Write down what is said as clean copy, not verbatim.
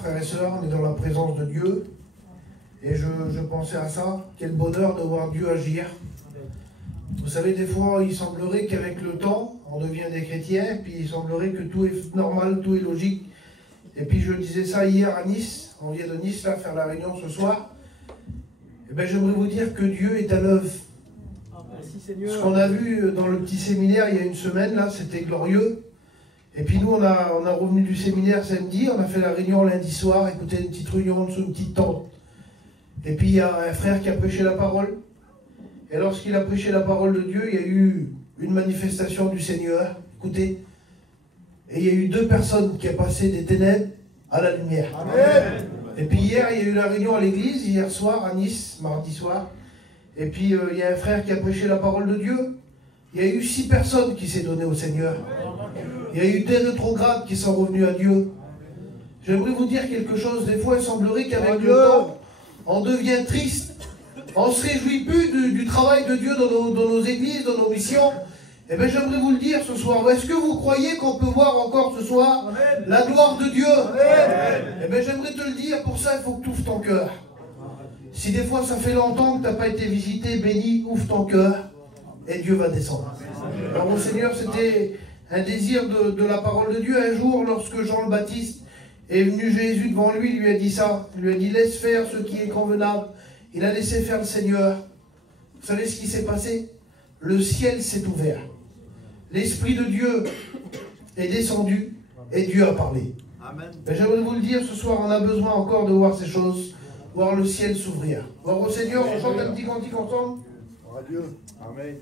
Frères et sœurs, on est dans la présence de Dieu et je pensais à ça, quel bonheur de voir Dieu agir. Vous savez, des fois, il semblerait qu'avec le temps, on devient des chrétiens, et puis il semblerait que tout est normal, tout est logique. Et puis je disais ça hier à Nice, on vient de Nice, là, faire la réunion ce soir. Et bien j'aimerais vous dire que Dieu est à l'œuvre. Ce qu'on a vu dans le petit séminaire il y a une semaine, là, c'était glorieux. Et puis nous, on a revenu du séminaire samedi, on a fait la réunion lundi soir, écoutez, une petite réunion sous une petite tente. Et puis il y a un frère qui a prêché la parole. Et lorsqu'il a prêché la parole de Dieu, il y a eu une manifestation du Seigneur. Écoutez, et il y a eu 2 personnes qui ont passé des ténèbres à la lumière. Amen. Et puis hier, il y a eu la réunion à l'église, hier soir, à Nice, mardi soir. Et puis il y a un frère qui a prêché la parole de Dieu. Il y a eu 6 personnes qui s'est données au Seigneur. Il y a eu des rétrogrades qui sont revenus à Dieu. J'aimerais vous dire quelque chose. Des fois, il semblerait qu'avec le temps, on devient triste. On ne se réjouit plus du travail de Dieu dans nos églises, dans nos missions. Eh bien, j'aimerais vous le dire ce soir. Est-ce que vous croyez qu'on peut voir encore ce soir la gloire de Dieu? Eh bien, j'aimerais te le dire. Pour ça, il faut que tu ouvres ton cœur. Si des fois, ça fait longtemps que tu n'as pas été visité, béni, ouvre ton cœur et Dieu va descendre. Alors, mon Seigneur, c'était un désir de la parole de Dieu. Un jour, lorsque Jean le Baptiste est venu Jésus devant lui, il lui a dit ça. Il lui a dit, laisse faire ce qui est convenable. Il a laissé faire le Seigneur. Vous savez ce qui s'est passé? Le ciel s'est ouvert. L'Esprit de Dieu est descendu et Dieu a parlé. J'aimerais vous le dire, ce soir, on a besoin encore de voir ces choses, voir le ciel s'ouvrir. Voir au Seigneur, on chante un petit cantique ensemble. Adieu. Amen.